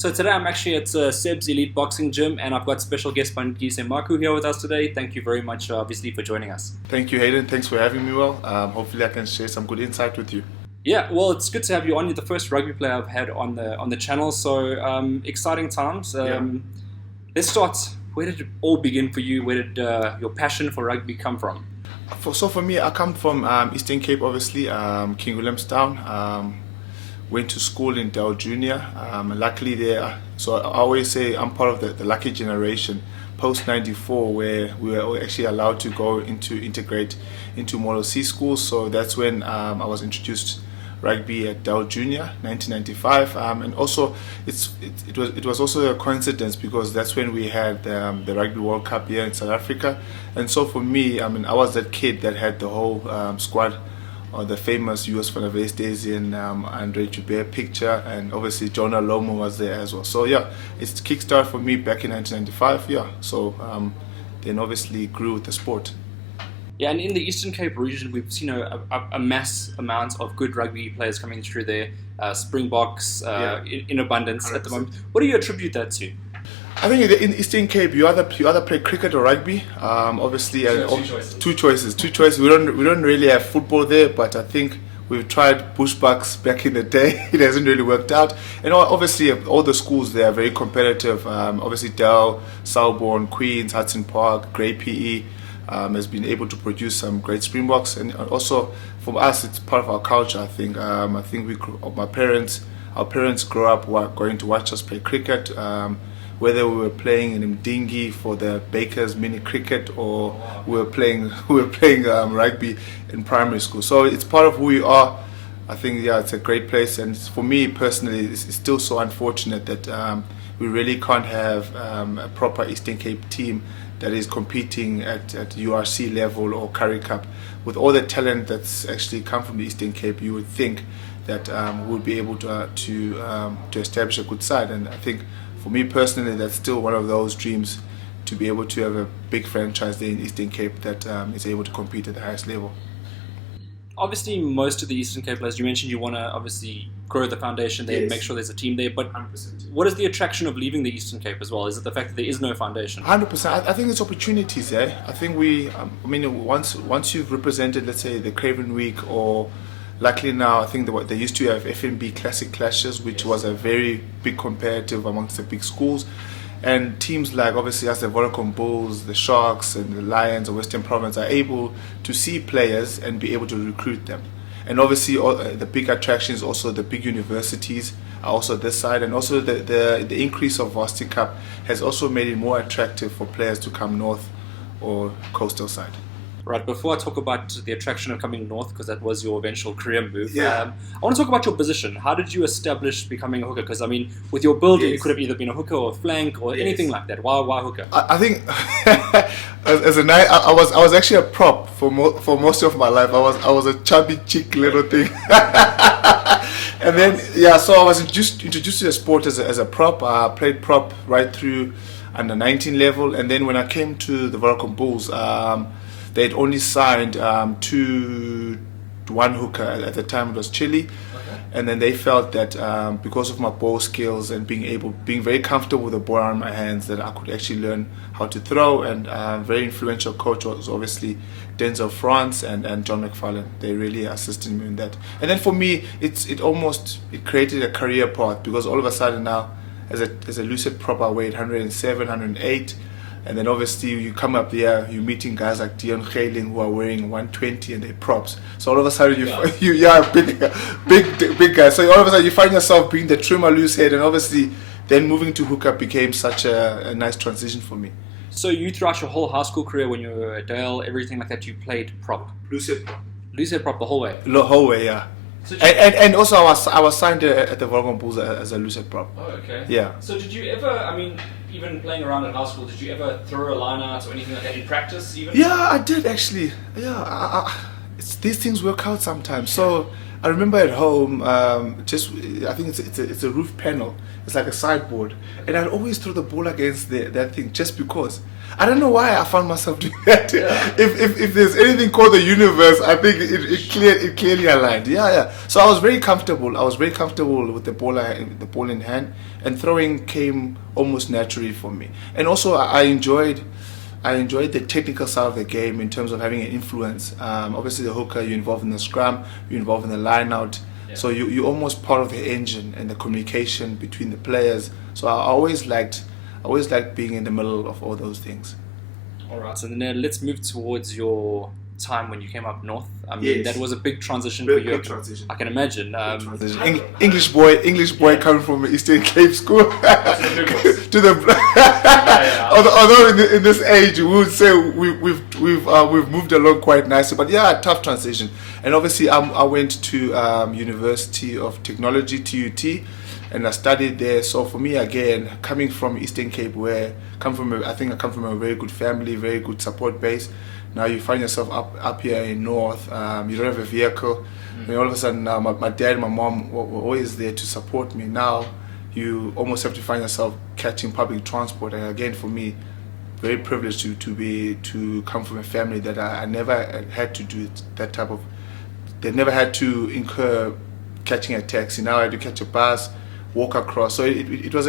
So today I'm actually at Seb's Elite Boxing Gym, and I've got special guest Bandise Maku here with us today. Thank you very much, obviously, for joining us. Thank you, Hayden. Thanks for having me. Well, hopefully I can share some good insight with you. Yeah, well, it's good to have you on. You're the first rugby player I've had on the channel, so exciting times. Let's start. Where did it all begin for you? Where did your passion for rugby come from? For me, I come from Eastern Cape, obviously, King Williamstown. Went to school in Dell Junior. Luckily there, so I always say I'm part of the lucky generation post 94, where we were actually allowed to go integrate into Model C schools. So that's when I was introduced rugby at Dell Junior, 1995, and also it was also a coincidence because that's when we had the Rugby World Cup here in South Africa. And so for me, I mean, I was that kid that had the whole squad, or the famous US Van der Westhuizen, Andre Joubert picture, and obviously Jonah Lomo was there as well. So yeah, it's kickstart for me back in 1995. Yeah, so then obviously grew with the sport. Yeah, and in the Eastern Cape region, we've seen a mass amount of good rugby players coming through there. Springboks in abundance 100%. At the moment. What do you attribute that to? I think in Eastern Cape, you either play cricket or rugby. Obviously, two choices. We don't really have football there, but I think we've tried bushbucks back in the day. It hasn't really worked out. And obviously, all the schools there are very competitive. Obviously, Dell, Selborne, Queens, Hudson Park, Grey PE has been able to produce some great Springboks. And also for us, it's part of our culture. I think our parents grew up going to watch us play cricket. Whether we were playing in Mdingi for the Bakers mini cricket or we were playing rugby in primary school. So it's part of who we are. I think it's a great place, and for me personally, it's still so unfortunate that we really can't have a proper Eastern Cape team that is competing at URC level or Currie Cup. With all the talent that's actually come from the Eastern Cape, you would think that we'll be able to establish a good side. And I think for me personally, that's still one of those dreams, to be able to have a big franchise there in Eastern Cape that is able to compete at the highest level. Obviously, most of the Eastern Cape players, you mentioned you want to obviously grow the foundation there and make sure there's a team there, but 100%. What is the attraction of leaving the Eastern Cape as well? Is it the fact that there is no foundation? 100%. I think it's opportunities, eh? I think once you've represented, let's say, the Craven Week, or luckily now, I think they used to have FNB Classic Clashes, which was a very big comparative amongst the big schools. And teams like, obviously, as the Vodacom Bulls, the Sharks, and the Lions of Western Province are able to see players and be able to recruit them. And obviously, the big attractions, also the big universities, are also this side. And also the increase of Varsity Cup has also made it more attractive for players to come north or coastal side. Right, before I talk about the attraction of coming north, because that was your eventual career move, I want to talk about your position. How did you establish becoming a hooker? Because, I mean, with your build, you could have either been a hooker or a flank or anything like that. Why hooker? I think I was actually a prop for most of my life. I was a chubby chick little thing. And then, so I was introduced to the sport as a prop. I played prop right through under 19 level. And then when I came to the Vodacom Bulls, they'd only signed one hooker. At the time it was Chile. And then they felt that because of my ball skills and being very comfortable with the ball on my hands, that I could actually learn how to throw. And very influential coach was obviously Denzel France and John McFarlane. They really assisted me in that. And then for me, it created a career path, because all of a sudden now, as a lucid prop, I weighed 107, 108. And then obviously you come up there, you're meeting guys like Dion Geiling who are wearing 120 and they're props. So all of a sudden big guy. So all of a sudden you find yourself being the trimmer loose head, and obviously then moving to hookup became such a nice transition for me. So you, throughout your whole high school career, when you were at Dale, everything like that, you played prop? Lucid prop. Lucid prop the whole way? The whole way, yeah. So and also I was signed at the Vodacom Bulls as a lucid prop. Oh, okay. Yeah. So did you ever, I mean, even playing around at high school, did you ever throw a line out or anything like that in practice even? Yeah, I did actually. Yeah, these things work out sometimes. So I remember at home, I think it's a roof panel. It's like a sideboard, and I'd always throw the ball against that thing just because. I don't know why I found myself doing that. Yeah. If there's anything called the universe, I think it clearly aligned. Yeah. So I was very comfortable. I was very comfortable with the ball in hand, and throwing came almost naturally for me. And also I enjoyed the technical side of the game in terms of having an influence. Obviously, the hooker, you're involved in the scrum, you're involved in the line out. Yeah. So you're almost part of the engine and the communication between the players. So I always liked being in the middle of all those things. All right, so then let's move towards your time when you came up north. I mean, Yes. that was a big transition Very for you. big transition. I can imagine. English boy coming from Eastern Cape school to the although in this age we would say we've moved along quite nicely, but yeah, tough transition. And obviously I went to University of Technology, TUT, and I studied there. So for me, again, coming from Eastern Cape, I come from a very good family, very good support base. Now you find yourself up here in North. You don't have a vehicle. And all of a sudden, my dad and my mom were always there to support me. Now you almost have to find yourself catching public transport. And again, for me, very privileged to come from a family that I never had to do that type of. They never had to incur catching a taxi. Now I had to catch a bus, walk across. So it was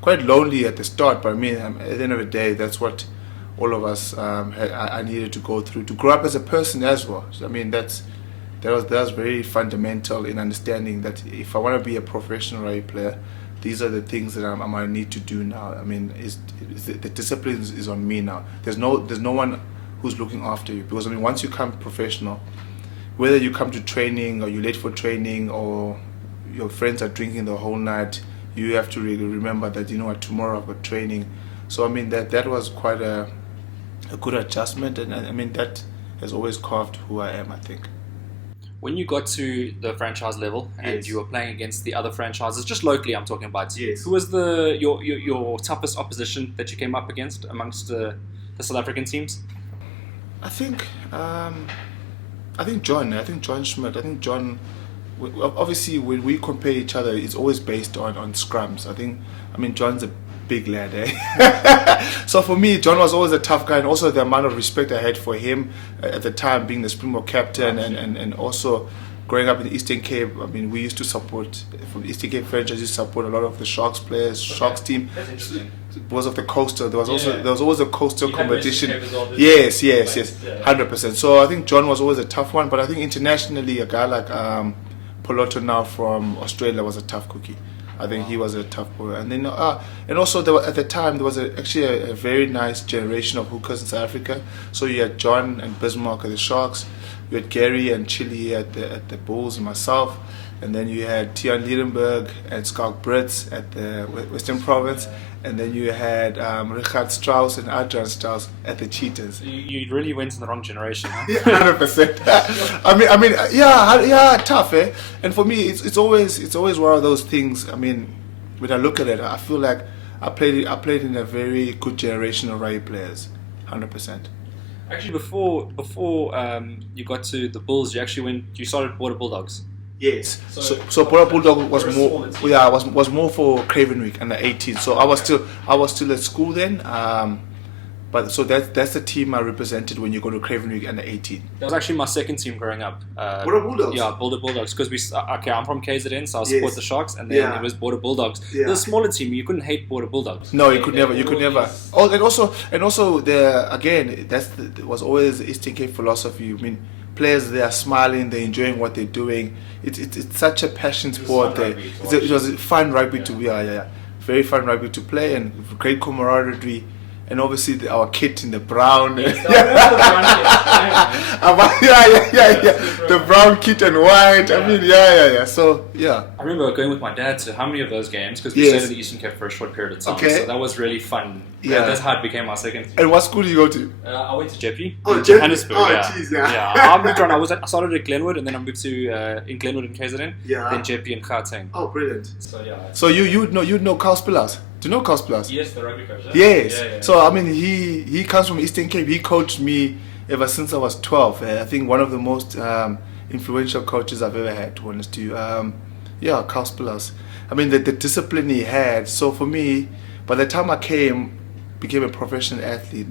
quite lonely at the start. But I mean, at the end of the day, that's what all of us I needed to go through to grow up as a person as well. So, I mean, that was very fundamental in understanding that if I want to be a professional rugby player, these are the things that I'm going to need to do now. I mean, the discipline is on me now. There's no one who's looking after you, because I mean, once you become professional, whether you come to training or you're late for training or your friends are drinking the whole night, you have to really remember that, you know what, tomorrow I've got training. So I mean, that was quite a good adjustment, and I mean, that has always carved who I am, I think. When you got to the franchise level and Yes. you were playing against the other franchises, just locally I'm talking about, Yes. who was your toughest opposition that you came up against amongst the South African teams? I think John Schmidt. I think John. Obviously, when we compare each other, it's always based on scrums. I mean, John's a big lad, eh? So for me, John was always a tough guy, and also the amount of respect I had for him at the time, being the Springbok captain, and also growing up in the Eastern Cape. I mean, we used to support, from the Eastern Cape franchise, used to support a lot of the Sharks players, Sharks team. That's interesting. Because of the coastal, there was Yeah. always a coastal You had competition. Western Cape as well, didn't Yes, you? yes, Yes, yes, yeah. 100%. So I think John was always a tough one, but I think internationally, a guy like Poloto now from Australia was a tough cookie. I think he was a tough boy. And then, and also at the time there was actually a very nice generation of hookers in South Africa. So you had John and Bismarck at the Sharks, you had Gary and Chili at the Bulls, and myself, and then you had Tian Liedenberg and Skalk Brits at the Western Province, and then you had Richard Strauss and Adrian Strauss at the Cheetahs. You really went in the wrong generation, huh? Yeah, 100%. I mean, yeah, tough, eh? And for me, it's always one of those things. I mean, when I look at it, I feel like I played in a very good generation of rugby players, 100%. Actually, before you got to the Bulls, you started Border Bulldogs. Yes. So- So Border Bulldog was for a more. smaller team. Yeah, was more for Craven Week and the 18. So I was still at school then. But so that's the team I represented when you go to Craven Week and the 18. That was actually my second team growing up. Border Bulldogs? Yeah, Border Bulldogs. Because I'm from KZN, so I Yes. support the Sharks, and then Yeah. it was Border Bulldogs. Yeah. The smaller team, you couldn't hate Border Bulldogs. No, you could never. Oh, and also was always the Eastern Cape philosophy. I mean, players, they are smiling, they're enjoying what they're doing. It's such a passion sport. fun There, rugby to watch. it was fun rugby to very fun rugby to play, and great camaraderie. And obviously our kit in the brown. Yeah. The brown kit and white. I mean, yeah. So yeah. I remember going with my dad to how many of those games, because we Yes. stayed in the Eastern Cape for a short period of time. Okay. So that was really fun. Yeah. That's how it became our second team. And what school do you go to? I went to Jeppe Oh, in Jeppe. Johannesburg. Oh, yeah. jeez, yeah. Yeah, I moved on. I started at Glenwood, and then I moved to in Glenwood in KZN. Yeah. Then Jeppe in Gauteng. Oh, brilliant. So yeah. So you'd know Carl Spillers. Do you know Carl Spillers? Yes, the rugby coach. Yes. Yeah. So I mean, he comes from Eastern Cape. He coached me ever since I was 12. I think one of the most influential coaches I've ever had, to be honest with you. Yeah, Kauspillas. I mean, the discipline he had. So for me, by the time I became a professional athlete,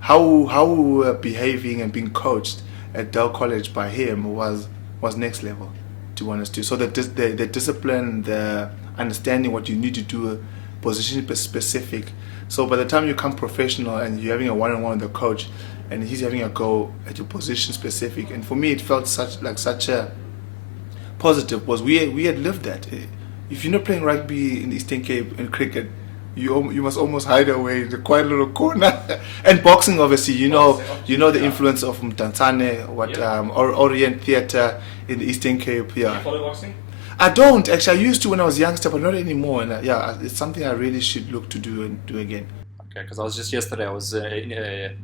how we were behaving and being coached at Dell College by him was next level, to be honest with you. So the discipline, the understanding what you need to do, position specific. So by the time you come professional and you're having a one-on-one with the coach, and he's having a go at your position specific, and for me it felt such a positive, because we had lived that. If you're not playing rugby in Eastern Cape and cricket, you must almost hide away in the quiet little corner. And boxing, obviously, you know the influence of Mtansane, Orient Theatre in the Eastern Cape. Yeah. Do you follow boxing? I don't actually. I used to when I was youngster, but not anymore. And it's something I really should look to do again. Okay, because I was just yesterday. I was in a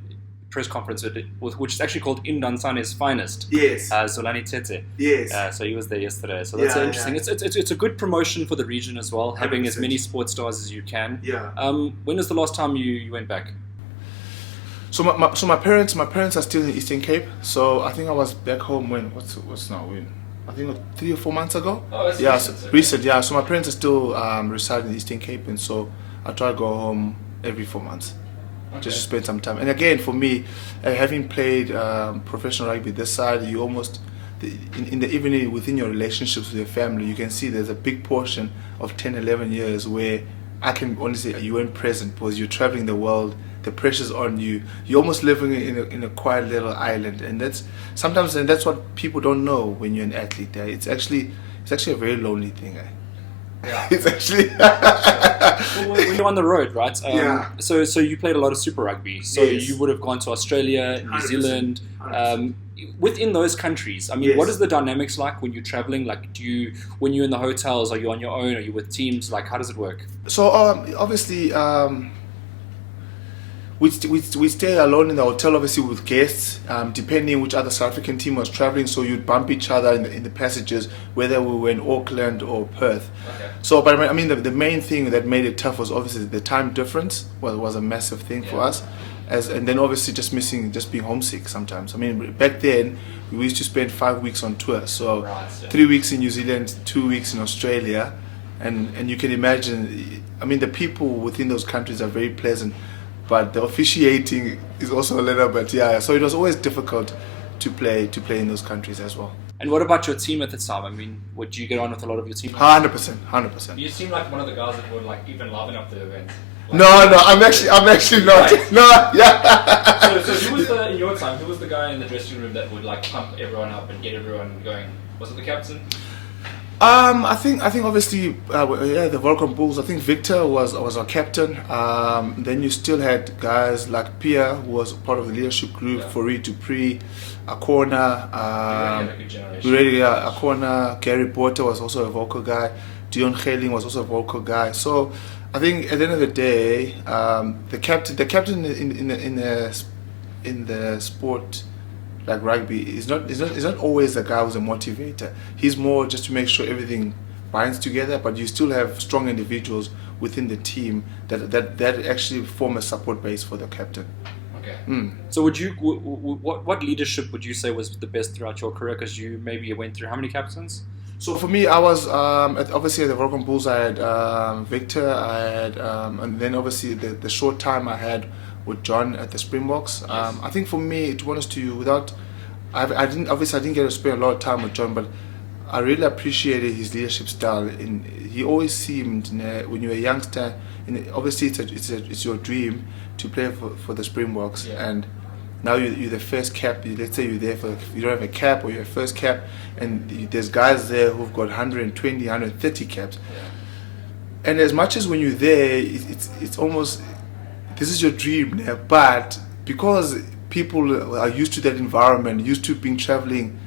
press conference which is actually called Indansane's finest. Yes. Zolani Tete. Yes. So he was there yesterday. So that's interesting. Yeah. It's a good promotion for the region as well, having 100%. As many sports stars as you can. Yeah. When was the last time you went back? So my parents are still in Eastern Cape. So I think I was back home what's now when. I think 3 or 4 months ago. Oh, that's recent. Yeah. So my parents are still residing in Eastern Cape, and so I try to go home every 4 months. Okay. Just to spend some time. And again, for me, having played professional rugby this side, you almost, even within your relationships with your family, you can see there's a big portion of 10, 11 years where I can honestly say you weren't present because you're traveling the world, the pressure's on you, you're almost living in a quiet little island. And that's what people don't know when you're an athlete. It's actually a very lonely thing. Yeah. It's actually well, when you're on the road, right? Yeah. So you played a lot of Super Rugby. So yes. You would have gone to Australia, New 100%. Zealand. 100%. Within those countries, I mean, yes. What is the dynamics like when you're traveling? Like, when you're in the hotels, are you on your own? Are you with teams? Like, how does it work? So obviously, we stay alone in the hotel, obviously with guests, depending which other South African team was traveling. So you'd bump each other in the passages, whether we were in Auckland or Perth. Okay. So, but I mean, the main thing that made it tough was obviously the time difference was a massive thing for us, and then obviously just being homesick sometimes. I mean, back then we used to spend 5 weeks on tour, so 3 weeks in New Zealand, 2 weeks in Australia, and you can imagine. I mean, the people within those countries are very pleasant. But the officiating is also a little bit, so it was always difficult to play in those countries as well. And what about your team at the time? I mean, would you get on with a lot of your team? 100%. You seem like one of the guys that would like even liven up the event. Like, no, I'm actually not. Right. No, yeah. So who was in your time? Who was the guy in the dressing room that would like pump everyone up and get everyone going? Was it the captain? I think obviously the Volcom Bulls. I think Victor was our captain. Then you still had guys like Pia, who was part of the leadership group. Fourie Dupree, Akona. Akona. Gary Porter was also a vocal guy. Dion Geling was also a vocal guy. So I think at the end of the day, the captain in the sport like rugby is not always the guy who's a motivator. He's more just to make sure everything binds together, but you still have strong individuals within the team that actually form a support base for the captain. Okay. So what leadership would you say was the best throughout your career? Because you maybe went through how many captains? So for me, I was obviously at the Volcom Bulls. I had Victor. I had and then obviously the short time I had with John at the Springboks. Yes. I think for me, to be honest to you, I didn't get to spend a lot of time with John, but I really appreciated his leadership style. He always seemed, when you're a youngster, obviously it's your dream to play for the Springboks, and now you're the first cap. Let's say you're there you don't have a cap or you're first cap, and there's guys there who've got 120, 130 caps. Yeah. And as much as when you're there, it's almost, this is your dream, but because people are used to that environment, used to being traveling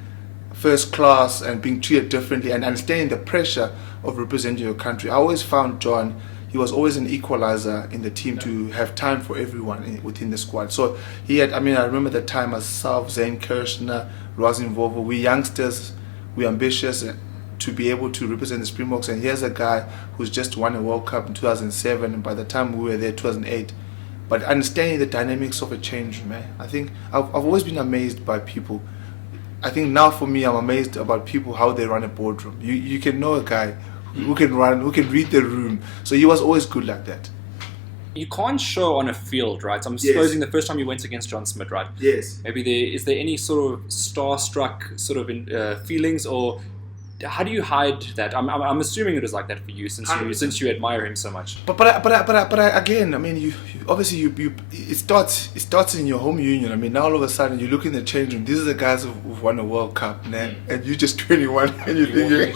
first class and being treated differently and understanding the pressure of representing your country, I always found John, he was always an equalizer in the team to have time for everyone within the squad. So he had, I remember the time as Salv, Zane Kirshner, Rosin Vovo, we youngsters, we're ambitious to be able to represent the Springboks, and here's a guy who's just won a World Cup in 2007, and by the time we were there, 2008. But understanding the dynamics of a change, man, I think I've always been amazed by people. I think now for me, I'm amazed about people how they run a boardroom. You can know a guy who can read the room. So he was always good like that. You can't show on a field, right? I'm supposing the first time you went against John Smith, right? Yes. Maybe is there any sort of starstruck sort of feelings, or how do you hide that? I'm assuming it was like that for you since you admire him so much. But again, I mean, you obviously it starts in your home union. I mean, now all of a sudden you look in the change room. These are the guys who've won a World Cup, man, and you're just 21, and you're thinking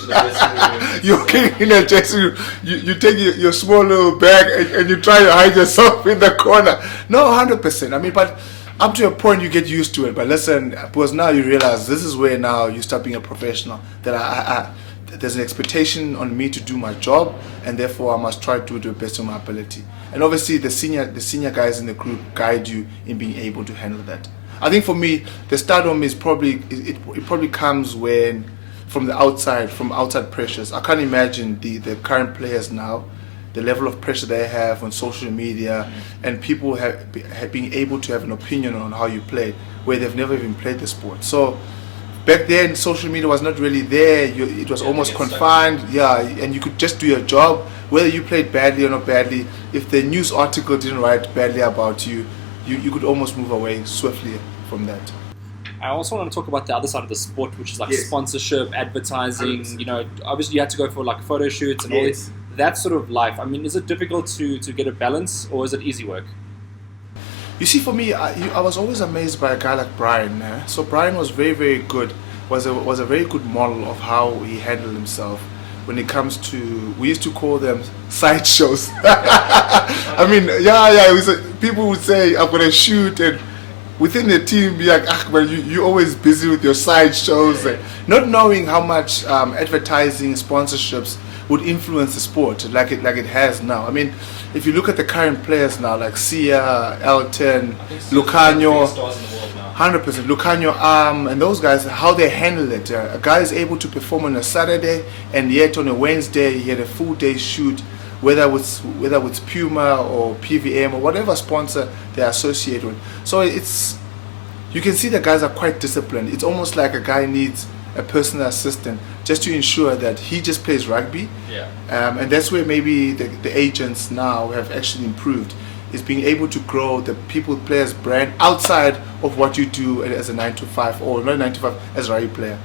you're walking in the dressing room. You take your small little bag and you try to hide yourself in the corner. No, 100%. I mean, but up to a point you get used to it. But listen, because now you realize this is where now you start being a professional. That there's an expectation on me to do my job, and therefore I must try to do the best of my ability. And obviously the senior guys in the group guide you in being able to handle that. I think for me, the stardom is probably it probably comes from outside pressures. I can't imagine the current players now, the level of pressure they have on social media, and people have being able to have an opinion on how you play where they've never even played the sport. So back then, social media was not really there. It was almost confined. Yeah, and you could just do your job, whether you played badly or not badly. If the news article didn't write badly about you, you could almost move away swiftly from that. I also want to talk about the other side of the sport, which is like sponsorship, advertising. 100%. You know, obviously you had to go for like photo shoots and all this. That sort of life. I mean, is it difficult to get a balance, or is it easy work? You see, for me, I was always amazed by a guy like Brian. So Brian was very, very good. Was a very good model of how he handled himself when it comes to. We used to call them sideshows. I mean, It was people would say, "I'm gonna shoot," and within the team be like, but you're always busy with your sideshows, not knowing how much advertising, sponsorships would influence the sport like it has now. I mean, if you look at the current players now, like Sia, Elton, Lucanio, 100%, Lucanio, and those guys, how they handle it. A guy is able to perform on a Saturday, and yet on a Wednesday he had a full day shoot, whether it's Puma or PVM or whatever sponsor they associate with. So you can see the guys are quite disciplined. It's almost like a guy needs a personal assistant just to ensure that he just plays rugby. And that's where maybe the agents now have actually improved, is being able to grow the players brand outside of what you do as a 9 to 5, or not 9 to 5, as a rugby player.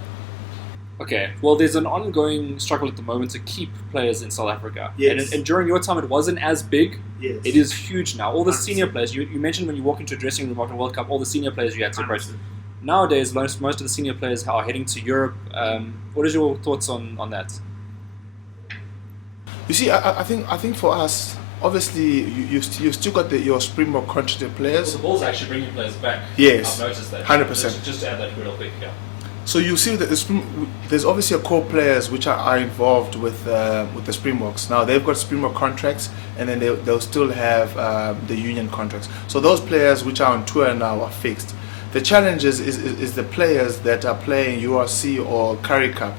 Okay, well, there's an ongoing struggle at the moment to keep players in South Africa. Yes. And during your time, it wasn't as big. Yes. It is huge now. All the senior players, you mentioned when you walk into a dressing room after the World Cup, all the senior players you had to approach. Nowadays, most of the senior players are heading to Europe. What is your thoughts on that? You see, I think for us, obviously, you've still got your Springbok contracted players. Well, the Bulls actually bringing players back. Yes. I've noticed that. 100%. Just to add that real quick, So you see that there's obviously a core players which are involved with the Springboks. Now they've got Springbok contracts, and then they'll still have the union contracts. So those players which are on tour now are fixed. The challenge is the players that are playing URC or Currie Cup,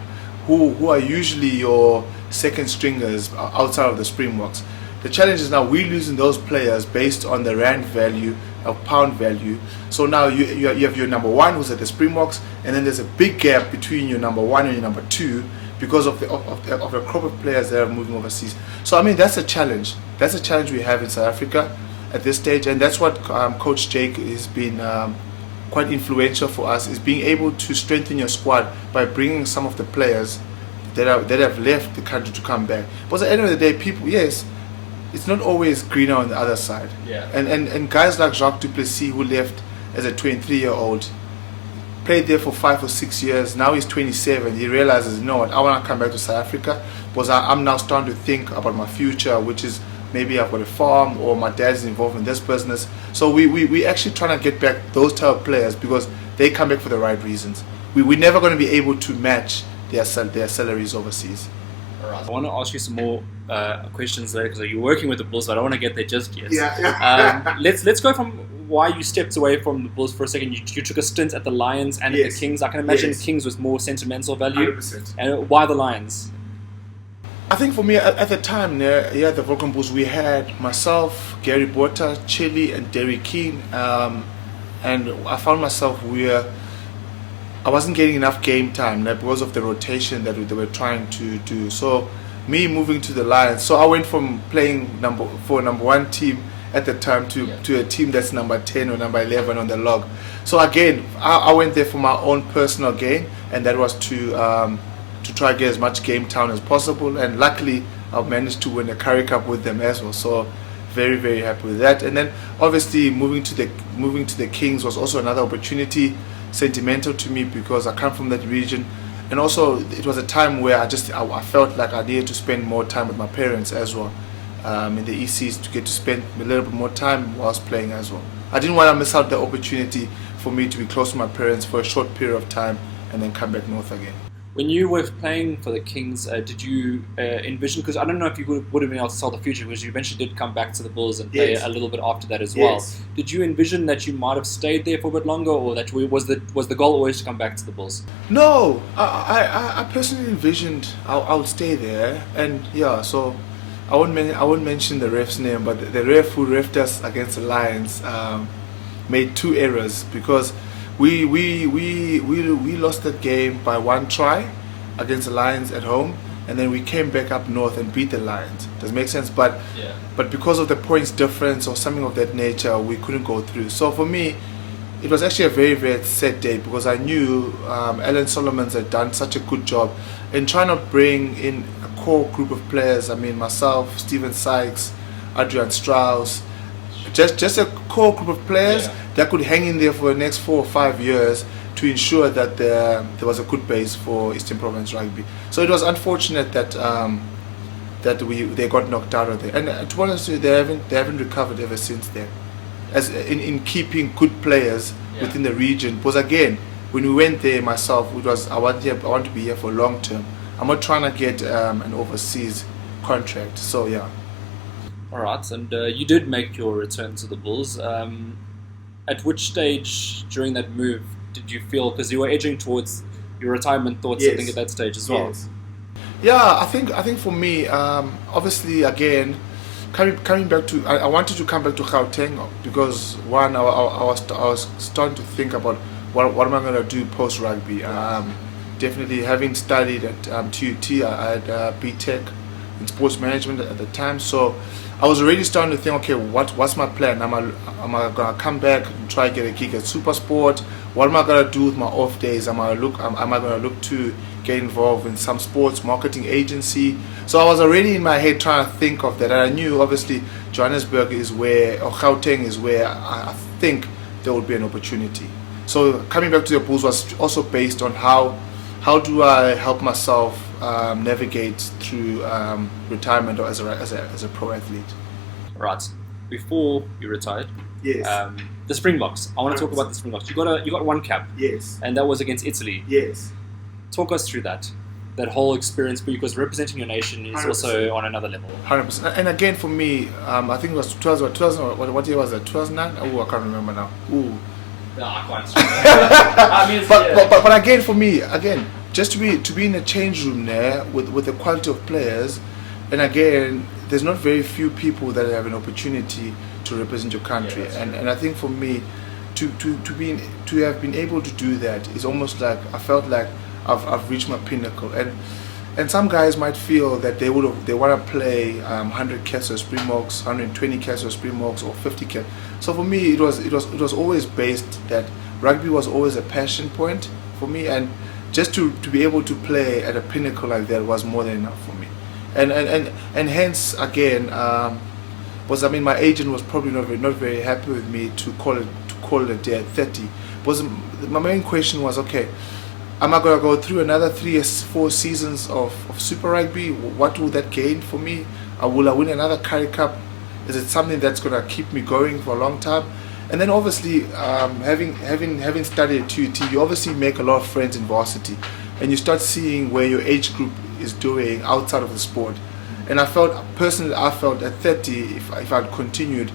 who are usually your second stringers outside of the Springboks. The challenge is now we're losing those players based on the rand value of pound value. So now you have your number one who's at the Springboks, and then there's a big gap between your number one and your number two because of the crop of players that are moving overseas. So I mean, that's a challenge. That's a challenge we have in South Africa at this stage, and that's what Coach Jake has been quite influential for us, is being able to strengthen your squad by bringing some of the players that have left the country to come back. But at the end of the day, people, yes, it's not always greener on the other side. Yeah. And guys like Jacques du Plessis, who left as a 23-year-old, played there for 5 or 6 years. Now he's 27. He realizes, you know what, I want to come back to South Africa because I'm now starting to think about my future, which is maybe I've got a farm or my dad's involved in this business. So we actually trying to get back those type of players because they come back for the right reasons. We're never going to be able to match their salaries overseas. I want to ask you some more questions later because you're working with the Bulls, but I don't want to get there just yet. Yeah. Let's go from why you stepped away from the Bulls for a second. You took a stint at the Lions and at the Kings. I can imagine Kings was more sentimental value. 100%. And why the Lions? I think for me at the time, the Vulcan Bulls, we had myself, Gary Botha, Chile, and Derry Keane, and I found myself I wasn't getting enough game time because of the rotation that they were trying to do. So me moving to the Lions, so I went from playing for number one team at the time to a team that's number 10 or number 11 on the log. So again, I went there for my own personal gain, and that was to try to get as much game time as possible. And luckily, I managed to win a Currie Cup with them as well. So very, very happy with that. And then obviously moving to the Kings was also another opportunity, sentimental to me because I come from that region. And also it was a time where I felt like I needed to spend more time with my parents as well. In the ECs, to get to spend a little bit more time whilst playing as well. I didn't want to miss out the opportunity for me to be close to my parents for a short period of time and then come back north again. When you were playing for the Kings, did you envision, because I don't know if you would have been able to tell the future, because you eventually did come back to the Bulls and play a little bit after that as well. Did you envision that you might have stayed there for a bit longer, or that was the goal always to come back to the Bulls? No, I personally envisioned I would stay there, and yeah, so I won't mention the ref's name, but the ref who refed us against the Lions made two errors, because we lost that game by one try against the Lions at home, and then we came back up north and beat the Lions. Does it make sense? But because of the points difference or something of that nature, we couldn't go through. So for me, it was actually a very, very sad day, because I knew Alan Solomons had done such a good job in trying to bring in a core group of players. I mean, myself, Stephen Sykes, Adrian Strauss, just a core group of players that could hang in there for the next 4 or 5 years to ensure that there was a good base for Eastern Province Rugby. So it was unfortunate that they got knocked out of there. And to be honest with you, they haven't recovered ever since then, as in keeping good players within the region. Because again, when we went there, myself, I want to be here for long term. I'm not trying to get an overseas contract. So yeah. All right, and you did make your return to the Bulls. At which stage during that move did you feel, because you were edging towards your retirement thoughts, I think, at that stage as well? Yeah, I think for me, obviously, again, coming back to, I wanted to come back to Gauteng, because one, I was starting to think about what am I going to do post rugby. Definitely, having studied at TUT, I had BTech in sports management at the time, so I was already starting to think, okay, what's my plan? Am I gonna come back and try to get a gig at SuperSport? What am I gonna do with my off days? Am I gonna look to get involved in some sports marketing agency? So I was already in my head trying to think of that, and I knew obviously Johannesburg is where, or Gauteng is where I think there would be an opportunity. So coming back to the Bulls was also based on how do I help myself navigate through retirement or as a pro athlete. Right. Before you retired, the Springboks. I want to talk about the Springboks. You got one cap, and that was against Italy. Talk us through that whole experience, because representing your nation is 100%. Also on another level. 100%. And again, for me, I think it was 2000. What year was it? 2009? Oh, I can't remember now. Ooh. No, I can't. But again, for me, just to be in a change room there with the quality of players, and again, there's not very few people that have an opportunity to represent your country, and I think for me, to have been able to do that is almost like I felt like I've reached my pinnacle, and some guys might feel that they want to play 100 caps or Springboks, 120 caps or Springboks, or 50 caps. So for me, it was always based that rugby was always a passion point for me, and just to be able to play at a pinnacle like that was more than enough for me, and hence again, my agent was probably not very happy with me to call it a day at 30. My main question was, okay, am I going to go through another 3 or 4 seasons of Super Rugby? What will that gain for me? Will I win another Currie Cup? Is it something that's going to keep me going for a long time? And then obviously, having studied at TUT, you obviously make a lot of friends in varsity, and you start seeing where your age group is doing outside of the sport. And I felt at 30, if I'd continued,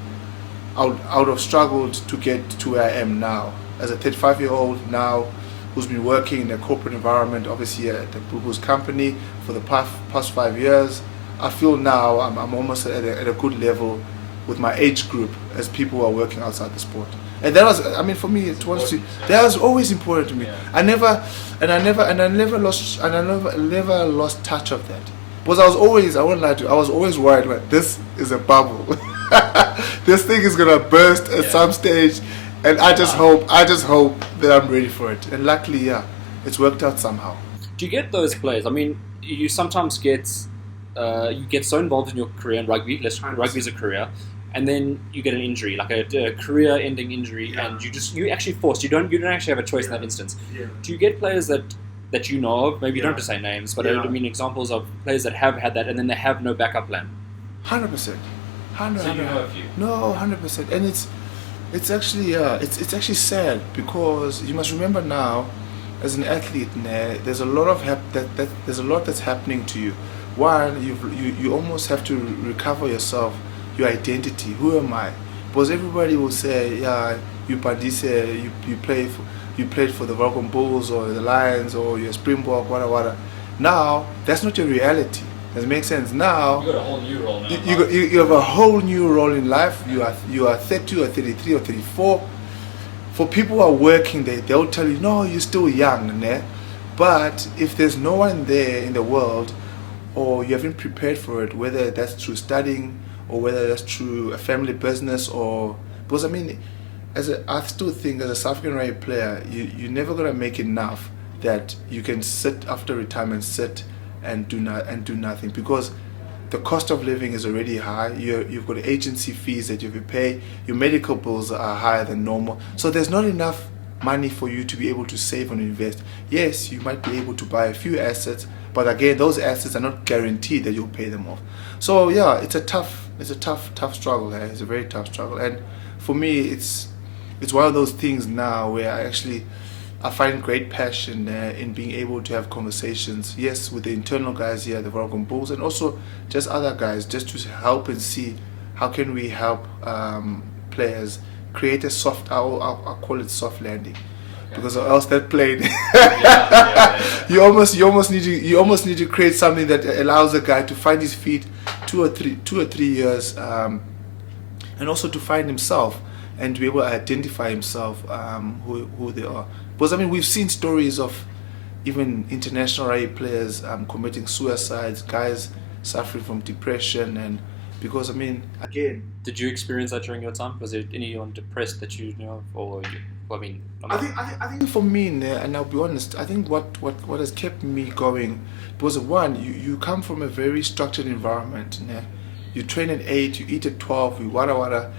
I would have struggled to get to where I am now, as a 35-year-old now, who's been working in a corporate environment, obviously at the Bulls company for the past 5 years. I feel now I'm almost at a good level with my age group as people who are working outside the sport. And that was, I mean, for me, it was that was always important to me. Yeah. I never lost touch of that. Because I won't lie to you, I was always worried, like, this is a bubble. This thing is gonna burst at some stage, and I just hope that I'm ready for it. And luckily, yeah, it's worked out somehow. Do you get those players? I mean, you sometimes get so involved in your career in rugby. Rugby is a career, and then you get an injury, like a career-ending injury, and you actually forced. You don't actually have a choice in that instance. Yeah. Do you get players that you know of? Maybe you don't have to say names, but I mean examples of players that have had that, and then they have no backup plan. 100%. So you know a few. No, 100%, and it's actually sad, because you must remember now, as an athlete, there's a lot there's a lot that's happening to you. One, you almost have to recover yourself, your identity. Who am I? Because everybody will say, yeah, you Bandise, you played for the Rugby Bulls or the Lions or you're Springbok, whatever. Now that's not your reality. Does it make sense? Now You got a whole new role now. you have a whole new role in life. You are 30 or 33 or 34. For people who are working, they'll tell you, no, you're still young, né? But if there's no one there in the world, or you haven't prepared for it, whether that's through studying or whether that's through a family business, or because I mean, I still think as a South African rugby player, you're never gonna make enough that you can sit after retirement, and do nothing, because the cost of living is already high. You've got agency fees that you have to pay. Your medical bills are higher than normal. So there's not enough money for you to be able to save and invest. Yes, you might be able to buy a few assets, but again, those assets are not guaranteed that you'll pay them off. So yeah, it's a tough struggle. It's a very tough struggle. And for me, it's one of those things now where I find great passion in being able to have conversations, yes, with the internal guys here, the Rugby Bulls, and also just other guys, just to help and see how can we help players create a soft, I'll call it soft landing, because or else that plane, you almost need to create something that allows a guy to find his feet 2 or 3 years, and also to find himself and to be able to identify himself, who they are. Because I mean, we've seen stories of even international rugby players committing suicides, guys suffering from depression, and because I mean, again, Did you experience that during your time? Was there anyone depressed that you know of, or I think for me, and I'll be honest, I think what has kept me going was, one, you come from a very structured environment. You train at 8, you eat at 12, you wada.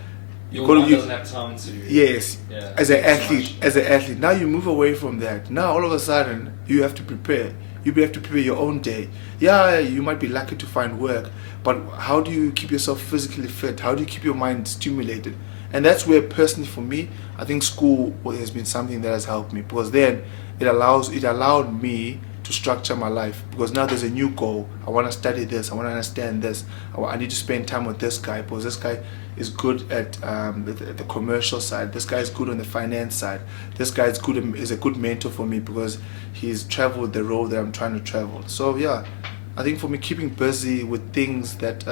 Your mind doesn't have time to. Yes, as an athlete. Now you move away from that. Now all of a sudden you have to prepare. You have to prepare your own day. Yeah, you might be lucky to find work, but how do you keep yourself physically fit? How do you keep your mind stimulated? And that's where, personally for me, I think school has been something that has helped me, because then it allowed me to structure my life, because now there's a new goal. I want to study this. I want to understand this. I need to spend time with this guy, because this guy is good at the commercial side. This guy is good on the finance side. This guy is a good mentor for me, because he's traveled the road that I'm trying to travel. So yeah, I think for me, keeping busy with things that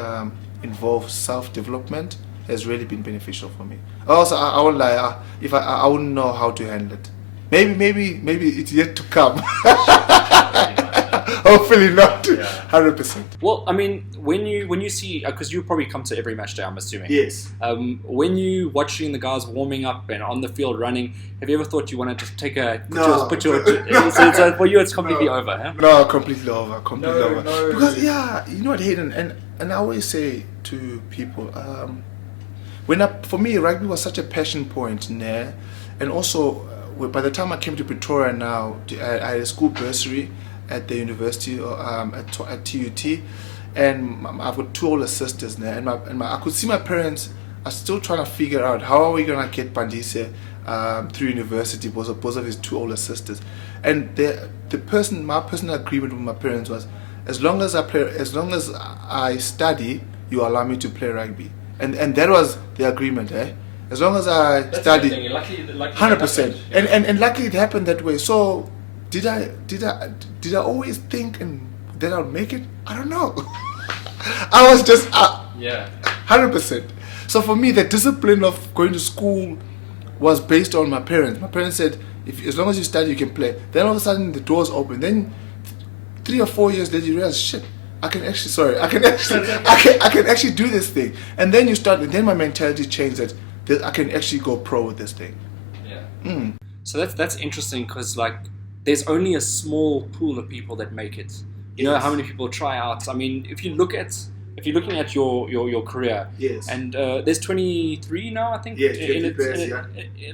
involve self-development has really been beneficial for me. Also, I won't lie, if I wouldn't know how to handle it. Maybe it's yet to come. Hopefully not. 100%. Well, I mean, when you see, because you probably come to every match day, I'm assuming. Yes. When you watching the guys warming up and on the field running, have you ever thought you want to just take No. so for you it's completely over, huh? No, completely over. No. Because you know what, Hayden, and I always say to people, for me, rugby was such a passion point, and also by the time I came to Pretoria now, I had a school bursary at the university at TUT, and I've got 2 older sisters now, and I could see my parents are still trying to figure out how are we gonna get Bandise through university because of his 2 older sisters, and my personal agreement with my parents was, as long as I study, you allow me to play rugby, and that was the agreement, As long as I study, 100%, and luckily it happened that way. So did I always think that I'll make it? I don't know. I was just 100%. So for me, the discipline of going to school, was based on my parents. My parents said, as long as you study, you can play. Then all of a sudden the doors open. Then 3 or 4 years later, you realize, shit, I can actually do this thing. And then then my mentality changed that I can actually go pro with this thing. Yeah. So that's interesting because like there's only a small pool of people that make it. You know how many people try out. I mean, if you're looking at your career, yes, and there's 23 now, I think,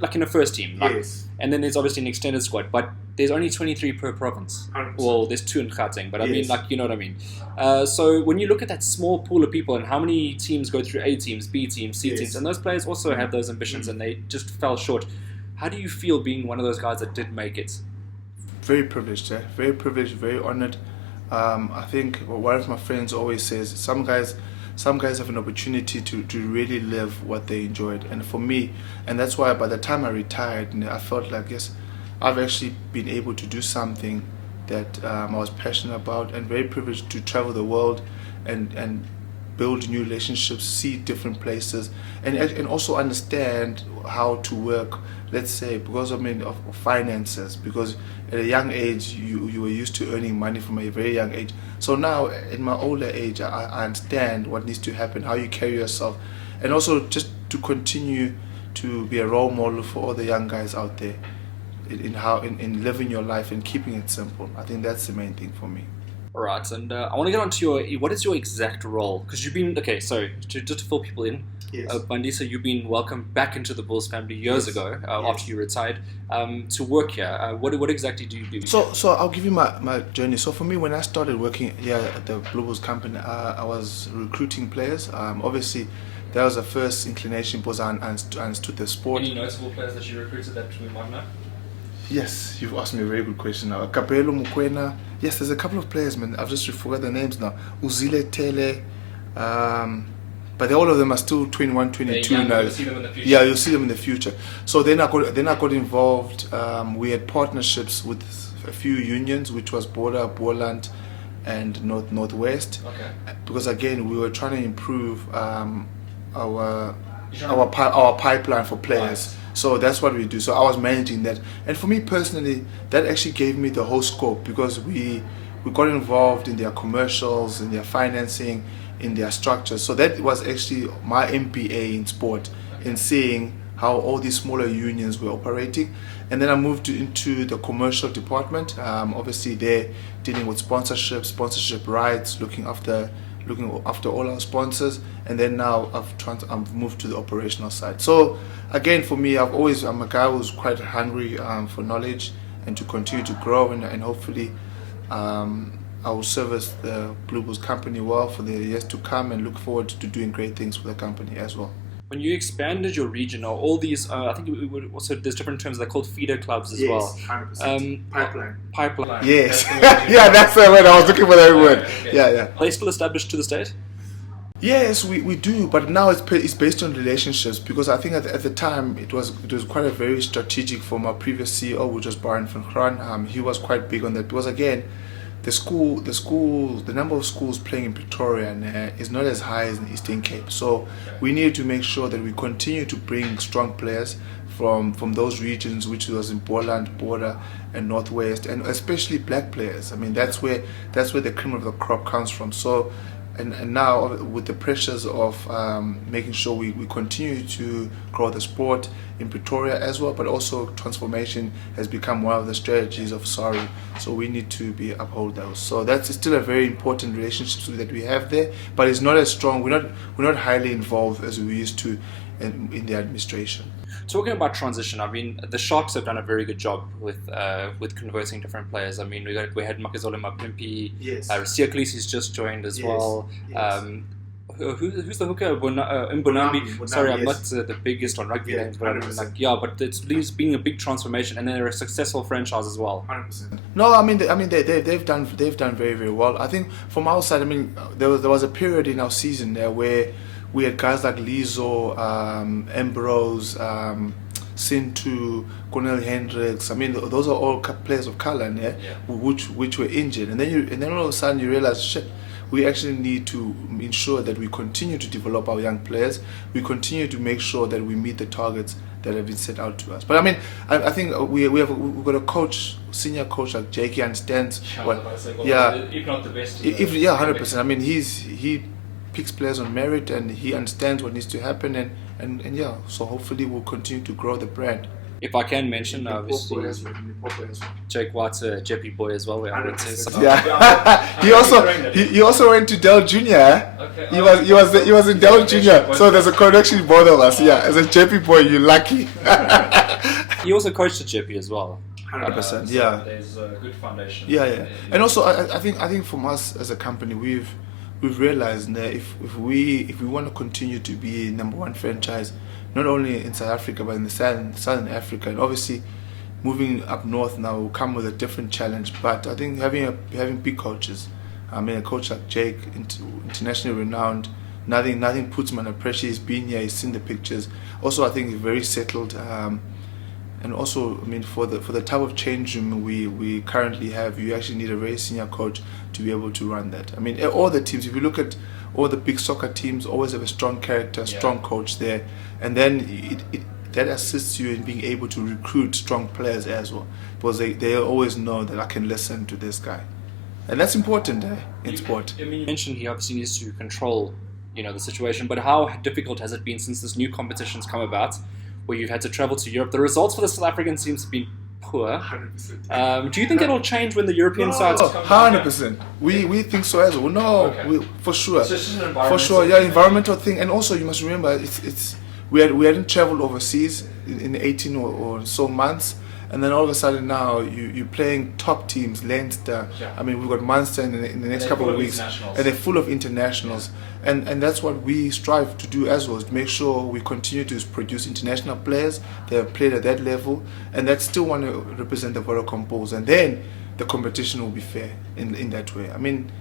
like in a first team, like, yes, and then there's obviously an extended squad, but there's only 23 per province. 100%. Well, there's 2 in Gauteng, but I mean, Yes. like, you know what I mean. So when you look at that small pool of people and how many teams go through A teams, B teams, C Yes. teams, and those players also have those ambitions and they just fell short. How do you feel being one of those guys that did make it? Very privileged, very privileged, very honored. I think one of my friends always says some guys have an opportunity to really live what they enjoyed, and for me, and that's why by the time I retired, I felt like, yes, I've actually been able to do something that I was passionate about, and very privileged to travel the world and build new relationships, see different places, and also understand how to work, let's say, because of finances, because at a young age you were used to earning money from a very young age. So now in my older age I understand what needs to happen, how you carry yourself, and also just to continue to be a role model for all the young guys out there in living your life and keeping it simple. I think that's the main thing for me. All right, and I want to get on to what is your exact role? Because you've been, okay, so just to fill people in, Yes. Bandise, you've been welcomed back into the Bulls family years Yes. ago, Yes. after you retired, to work here. What exactly do you do? So I'll give you my journey. So for me, when I started working here at the Blue Bulls company, I was recruiting players. Obviously, that was the first inclination because I understood the sport. Any notable players that you recruited that we might know? Yes, you've asked me a very good question now. Capello, Mukwena. Yes, there's a couple of players, man. I've just forgot the names now. Uzile, Tele. But all of them are still 21, 22 now. You'll see them in the future. Yeah, you'll see them in the future. So then I got involved. We had partnerships with a few unions, which was Border, Borland, and Northwest. Okay. Because again, we were trying to improve our pipeline for players. Right. So that's what we do. So I was managing that, and for me personally, that actually gave me the whole scope because we got involved in their commercials, in their financing, in their structures. So that was actually my MBA in sport, in seeing how all these smaller unions were operating. And then I moved into the commercial department. Obviously, they're dealing with sponsorship rights, looking after all our sponsors. And then now I've moved to the operational side. So again, for me, I'm a guy who's quite hungry for knowledge and to continue to grow, and hopefully I will service the Blue Bulls company well for the years to come, and look forward to doing great things for the company as well. When you expanded your region, or all these, I think it would also, there's different terms, they're called feeder clubs as well. 100%. Pipeline. Pipeline. Yes. That's the word. Yeah, that's the word. I was looking for that word. Okay. Yeah. Are they still established to this date? Yes, we do, but now it's based on relationships, because I think at the time it was quite a very strategic for my previous CEO, which was Brian van Graan. He was quite big on that because again, the number of schools playing in Pretoria is not as high as in Eastern Cape. So we needed to make sure that we continue to bring strong players from those regions, which was in Borland, Border, and Northwest, and especially black players. I mean, that's where the cream of the crop comes from. So. And now with the pressures of making sure we continue to grow the sport in Pretoria as well, but also transformation has become one of the strategies of SARI. So we need to uphold those. So that's still a very important relationship that we have there, but it's not as strong. We're not highly involved as we used to in the administration. Talking about transition, I mean, the Sharks have done a very good job with converting different players. I mean, we had Makazole Mapimpi, Yes. Siaklis, he's just joined as Yes. well. Yes. Who's the hooker? Mbonambi. Mbonambi, Sorry, I'm yes. not the biggest on rugby Yeah, names, but I'm 100%. but it's been a big transformation, and they're a successful franchise as well. 100%. No, I mean they've done very, very well. I think from our side, I mean there was a period in our season there where we had guys like Lizo, Ambrose, Sintu, Cornel Hendricks. I mean those are all players of color, which were injured, and then all of a sudden you realize, shit, we actually need to ensure that we continue to develop our young players. We continue to make sure that we meet the targets that have been set out to us. But I mean, I think we've got a coach, senior coach like Jake. He understands what, if not the best. 100%. I mean, he picks players on merit, and he understands what needs to happen, and yeah. So hopefully we'll continue to grow the brand. If I can mention, obviously, Jake White's a Jeppy boy as well. He also went to Dell Junior. Okay. He was in Dell Junior. So there's a connection in both of us. Yeah, as a Jeppy boy, you're lucky. He also coached at Jeppy as well. 100%. So there's a good foundation. Yeah. And also, I think from us as a company, we've realized that if we want to continue to be number one franchise, not only in South Africa but in the Southern Africa, and obviously moving up north now will come with a different challenge. But I think having big coaches, I mean a coach like Jake, internationally renowned, nothing puts him under pressure. He's been here, he's seen the pictures. Also, I think he's very settled. And also, I mean, for the type of change room we currently have, you actually need a very senior coach to be able to run that. I mean, all the teams, if you look at all the big soccer teams, always have a strong character, strong coach there, and then that assists you in being able to recruit strong players as well, because they always know that I can listen to this guy, and that's important in sport. I mean, you mentioned he obviously needs to control, the situation, but how difficult has it been since this new competition's come about, where you've had to travel to Europe? The results for the South African seems to be poor. 100%. Do you think it'll change when the European sides? 100%. We think so as well. No, for sure. So it's just an For sure, environmental thing, and also you must remember we hadn't traveled overseas in 18 or so months, and then all of a sudden now you're playing top teams, Leinster. I mean, we've got Munster in the next couple of weeks, and they're full of internationals. And that's what we strive to do as well, is to make sure we continue to produce international players that have played at that level and that still want to represent the Vodacom Bulls. And then the competition will be fair in that way. I mean,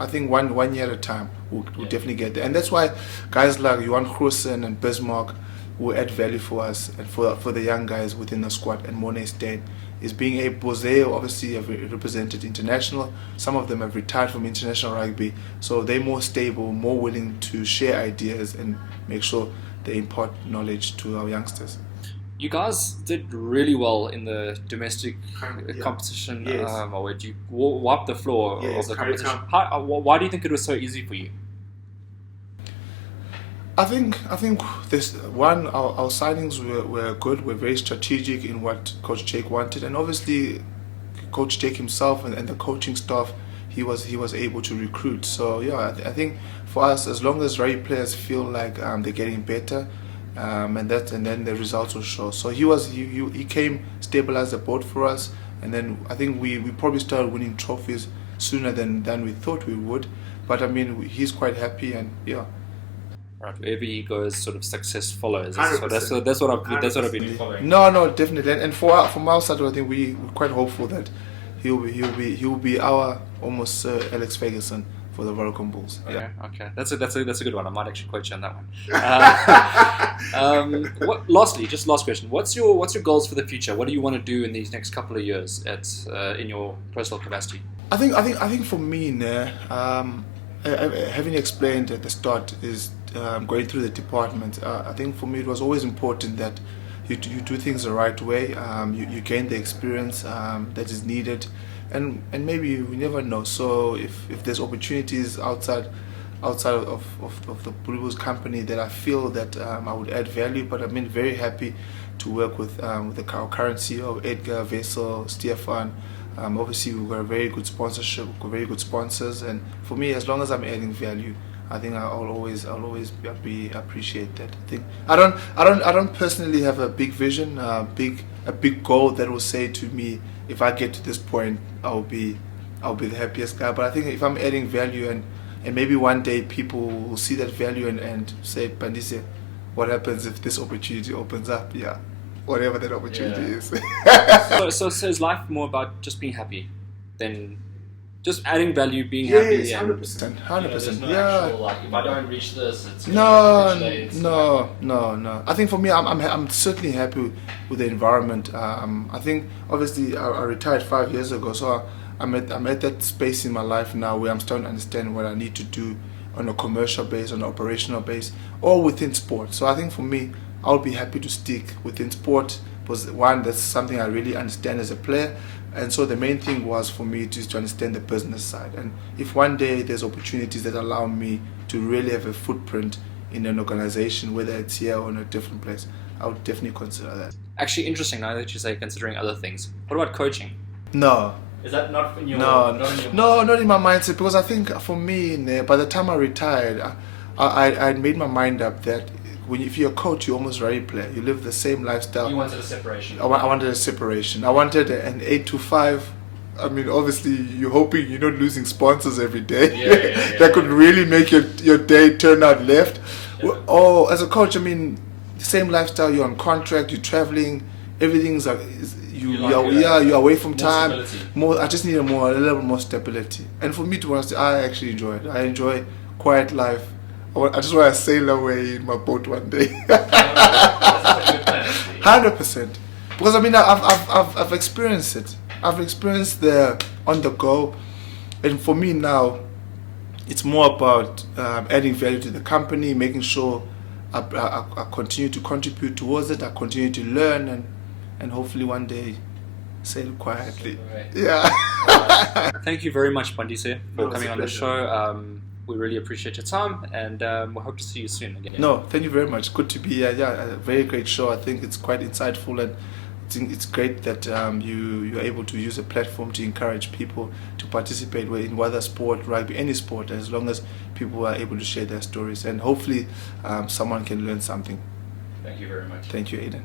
I think one year at a time we'll definitely get there. And that's why guys like Johan Goosen and Bismarck will add value for us and for the young guys within the squad, and Monet Steyn is being able, because they obviously have represented international. Some of them have retired from international rugby, so they're more stable, more willing to share ideas and make sure they impart knowledge to our youngsters. You guys did really well in the domestic competition. Yes. Where you wiped the floor of the competition. Why do you think it was so easy for you? I think this one, our signings were good. We're very strategic in what Coach Jake wanted, and obviously Coach Jake himself and the coaching staff, he was able to recruit. So I think for us, as long as rugby players feel like they're getting better, and then the results will show. So he came, stabilized the boat for us, and then I think we probably started winning trophies sooner than we thought we would. But I mean, he's quite happy, and Right, wherever he goes, sort of success follows. So that's what I've been following. No, definitely. And from our side, I think we're quite hopeful that he'll be our almost Alex Ferguson for the Vodacom Bulls. Okay. That's a good one. I might actually quote you on that one. Lastly, just last question. What's your goals for the future? What do you want to do in these next couple of years in your personal capacity? I think for me, having explained at the start, is going through the department. I think for me it was always important that you do things the right way. You gain the experience that is needed, and maybe we never know. So if there's opportunities outside of the Bulls company that I feel that I would add value, but I've been very happy to work with our current CEO, Edgar, Vessel, Stefan. Obviously we've got a very good sponsorship, we've got very good sponsors, and for me, as long as I'm adding value, I think I'll always appreciate that. I think I don't personally have a big vision, a big goal that will say to me, if I get to this point, I'll be the happiest guy. But I think if I'm adding value, and maybe one day people will see that value and say, Bandise, what happens if this opportunity opens up? Yeah, whatever that opportunity is. so is life more about just being happy than just adding value, being happy? Yes, 100%. There's no actual, like, if I don't reach this, it's no. I think for me, I'm certainly happy with the environment. I think obviously I retired 5 years ago, so I'm at that space in my life now where I'm starting to understand what I need to do on a commercial base, on an operational base, or within sport. So I think for me, I'll be happy to stick within sport, because one, that's something I really understand as a player. And so the main thing was for me to understand the business side. And if one day there's opportunities that allow me to really have a footprint in an organization, whether it's here or in a different place, I would definitely consider that. Actually, interesting now that you say considering other things. What about coaching? No. Is that not in your No, not in your not in my mindset, because I think for me, by the time I retired, I made my mind up that if you're a coach, you're almost already a player. You live the same lifestyle. You wanted a separation. I wanted a separation. I wanted an 8 to 5. I mean, obviously, you're hoping you're not losing sponsors every day. Yeah, That could really make your day turn out left. Yeah. Oh, as a coach, I mean, the same lifestyle. You're on contract. You're traveling. Everything's you're away from time. Stability. I just need a little more stability. And for me, to be honest, I actually enjoy it. I enjoy quiet life. I just want to sail away in my boat one day. That's a good plan, actually. 100%. Because I mean, I've experienced it. I've experienced the on the go, and for me now, it's more about adding value to the company, making sure I continue to contribute towards it. I continue to learn, and hopefully one day sail quietly. Right. Yeah. Thank you very much, Bandise, for No, it's coming a on the pleasure. show. We really appreciate your time, and we hope to see you soon again. No, thank you very much. Good to be here. Yeah, a very great show. I think it's quite insightful, and I think it's great that you're able to use a platform to encourage people to participate in whether sport, rugby, any sport, as long as people are able to share their stories. And hopefully someone can learn something. Thank you very much. Thank you, Aiden.